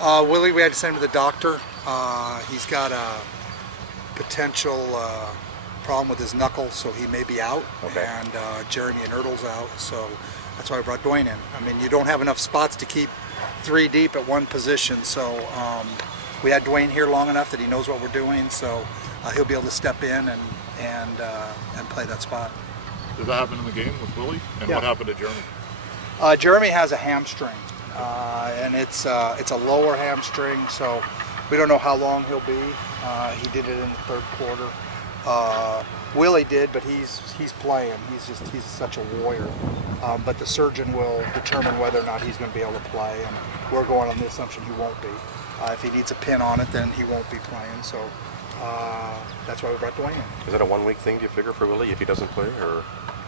Willie, we had to send him to the doctor. He's got a potential problem with his knuckle, so he may be out. Okay. And Jeremy and Ertl's out, so that's why I brought Dwayne in. I mean, you don't have enough spots to keep 3 deep at one position, so we had Dwayne here long enough that he knows what we're doing, so he'll be able to step in and play that spot. Did that happen in the game with Willie? And Yeah. what happened to Jeremy? Jeremy has a hamstring, and it's a lower hamstring, so we don't know how long he'll be. He did it in the third quarter. Willie did, but he's playing. He's such a warrior. But the surgeon will determine whether or not he's going to be able to play, and we're going on the assumption he won't be. If he needs a pin on it, then he won't be playing. So that's why we brought Dwayne in. Is that a 1 week thing, do you figure, for Willie if he doesn't play, or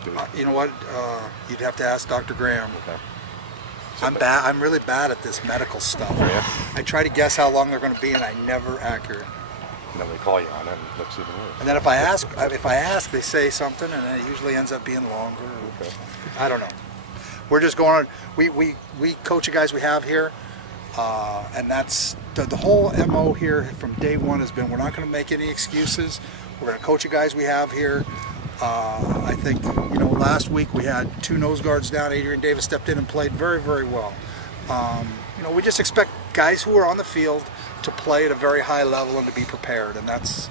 do we... You know what? You'd have to ask Dr. Graham. Okay. I'm really bad at this medical stuff. Yeah. I try to guess how long they're going to be, and I'm never accurate. And then we call you on it and it looks even worse. And then if I ask, they say something, and it usually ends up being longer. Okay. I don't know. We're just going on. We coach the guys we have here, and that's the whole MO here from day one has been we're not going to make any excuses. We're going to coach the guys we have here. I think last week we had 2 nose guards down. Adrian Davis stepped in and played very, very well. We just expect guys who are on the field to play at a very high level and to be prepared, and that's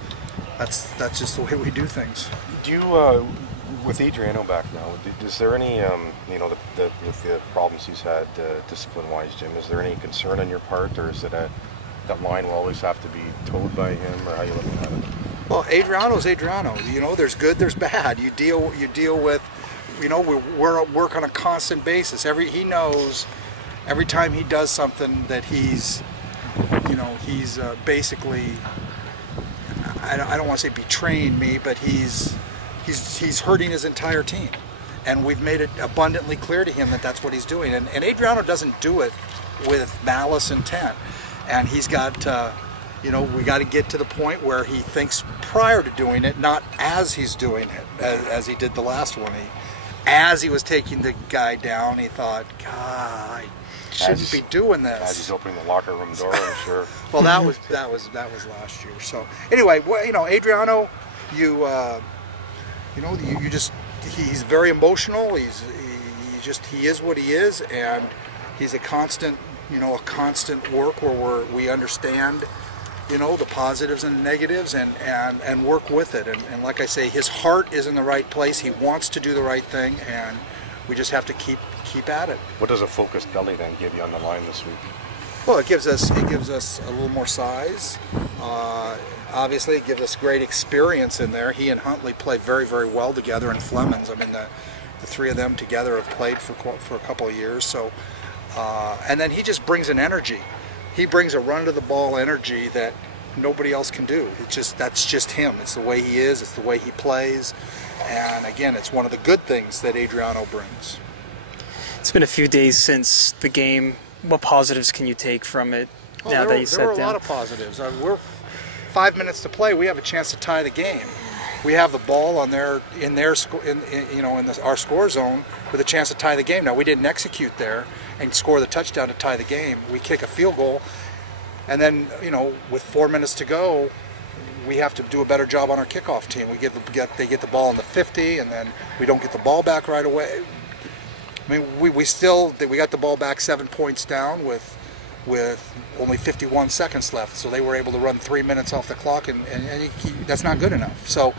just the way we do things. Do you, with Adriano back now, is there any, with the problems he's had discipline-wise, Jim, is there any concern on your part, or is it that line will always have to be towed by him, or how you looking at it? Well, Adriano's Adriano. There's good, there's bad. You deal with, we're at work on a constant basis. He knows every time he does something that he's basically, I don't want to say betraying me, but he's hurting his entire team. And we've made it abundantly clear to him that that's what he's doing. And Adriano doesn't do it with malice intent. And he's got, we got to get to the point where he thinks prior to doing it, not as he's doing it, as he did the last one. As he was taking the guy down, he thought, God, I shouldn't be doing this. As he's opening the locker room door, I'm sure. Well, that was last year. So anyway, Adriano, he's very emotional. He is what he is, and he's a constant work where we understand, the positives and the negatives, and work with it. And like I say, his heart is in the right place. He wants to do the right thing, and we just have to keep at it. What does a focused belly then give you on the line this week? Well, it gives us a little more size. Obviously, it gives us great experience in there. He and Huntley play very, very well together, and Flemons. I mean, the 3 of them together have played for a couple of years. So, and then he just brings an energy. He brings a run to the ball energy that nobody else can do. That's just him. It's the way he is. It's the way he plays. And again, it's one of the good things that Adriano brings. It's been a few days since the game. What positives can you take from it now that you sat down? There were a lot of positives. We're 5 minutes to play. We have a chance to tie the game. We have the ball on our score zone with a chance to tie the game. Now, we didn't execute there and score the touchdown to tie the game. We kick a field goal, and then with 4 minutes to go, we have to do a better job on our kickoff team. They get the ball on the 50, and then we don't get the ball back right away. I mean, we got the ball back 7 points down with only 51 seconds left, so they were able to run 3 minutes off the clock, and that's not good enough. So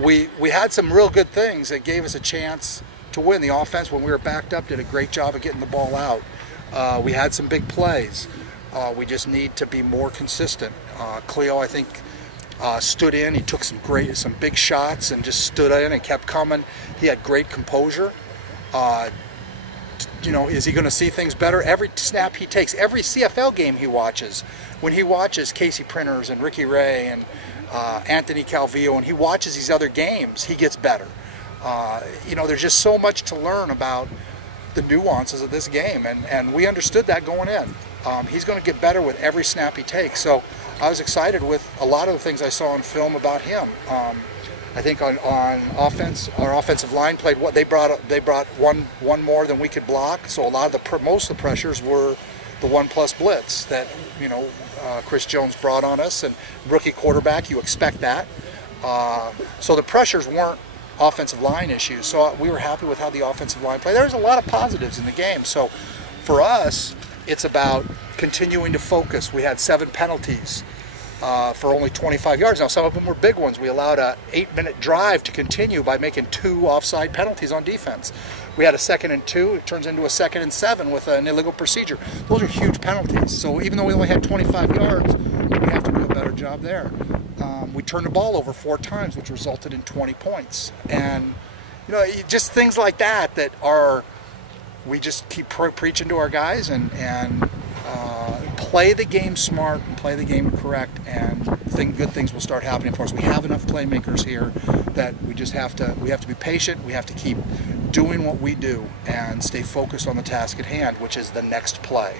we had some real good things that gave us a chance to win. The offense, when we were backed up, did a great job of getting the ball out. We had some big plays. We just need to be more consistent. Cleo, I think, stood in. He took some big shots and just stood in and kept coming. He had great composure. Is he going to see things better? Every snap he takes, every CFL game he watches, when he watches Casey Printers and Ricky Ray and Anthony Calvillo, and he watches these other games, he gets better. There's just so much to learn about the nuances of this game, and we understood that going in. He's going to get better with every snap he takes. So I was excited with a lot of the things I saw on film about him. I think on offense, our offensive line played what they brought one more than we could block. So a lot of most of the pressures were the 1+ blitz that Chris Jones brought on us, and rookie quarterback, you expect that. So the pressures weren't offensive line issues. So we were happy with how the offensive line played. There's a lot of positives in the game. So for us, it's about continuing to focus. We had 7 penalties for only 25 yards. Now, some of them were big ones. We allowed a 8-minute drive to continue by making 2 offside penalties on defense. We had a 2nd and 2. It turns into a 2nd and 7 with an illegal procedure. Those are huge penalties. So even though we only had 25 yards, we have to do a better job there. We turned the ball over 4 times, which resulted in 20 points. And, just things like that we just keep preaching to our guys and play the game smart and play the game correct, and good things will start happening for us. We have enough playmakers here that we have to be patient. We have to keep doing what we do and stay focused on the task at hand, which is the next play.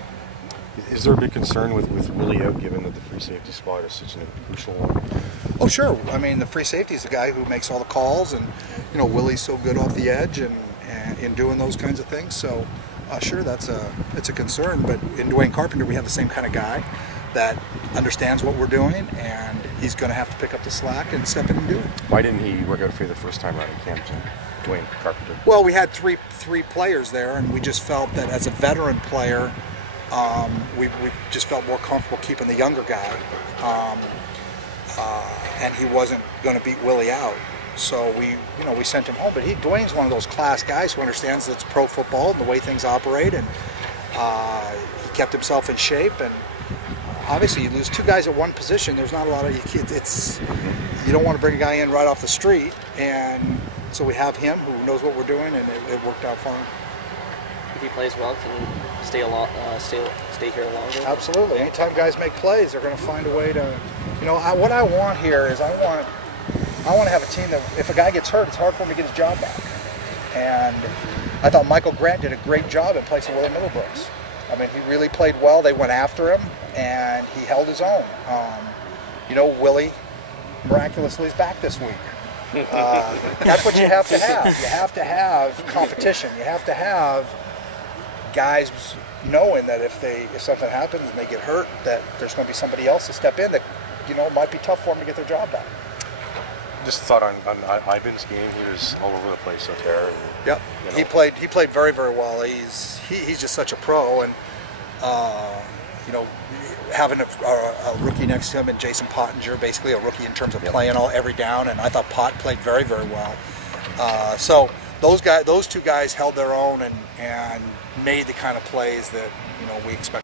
Is there a big concern with Willie out, given that the free safety spot is such a crucial one? Oh, sure. I mean, the free safety is the guy who makes all the calls, and Willie's so good off the edge and in doing those kinds of things. So, sure, it's a concern. But in Dwayne Carpenter, we have the same kind of guy that understands what we're doing, and he's going to have to pick up the slack and step in and do it. Why didn't he work out for you the first time around in camp, Dwayne Carpenter? Well, we had three players there, and we just felt that as a veteran player, we just felt more comfortable keeping the younger guy, and he wasn't going to beat Willie out. So we sent him home. But Dwayne's one of those class guys who understands that it's pro football and the way things operate, and he kept himself in shape. And obviously, you lose 2 guys at one position. There's not a lot of you don't want to bring a guy in right off the street, and so we have him who knows what we're doing, and it worked out for him. If he plays well, can he stay here longer? Absolutely. Anytime guys make plays, they're going to find a way to. What I want here is I want to have a team that if a guy gets hurt, it's hard for him to get his job back. And I thought Michael Grant did a great job in placing Willie Middlebrooks. I mean, he really played well. They went after him, and he held his own. Willie miraculously is back this week. That's what you have to have. You have to have competition. You have to have guys knowing that if something happens and they get hurt, that there's going to be somebody else to step in that might be tough for them to get their job back. Just thought on Ivan's game, he was all over the place out there. And, yep, he played very, very well. He's just such a pro, and having a rookie next to him and Jason Pottinger, basically a rookie in terms of playing every down, and I thought Pot played very, very well. So those 2 guys held their own and made the kind of plays that we expect.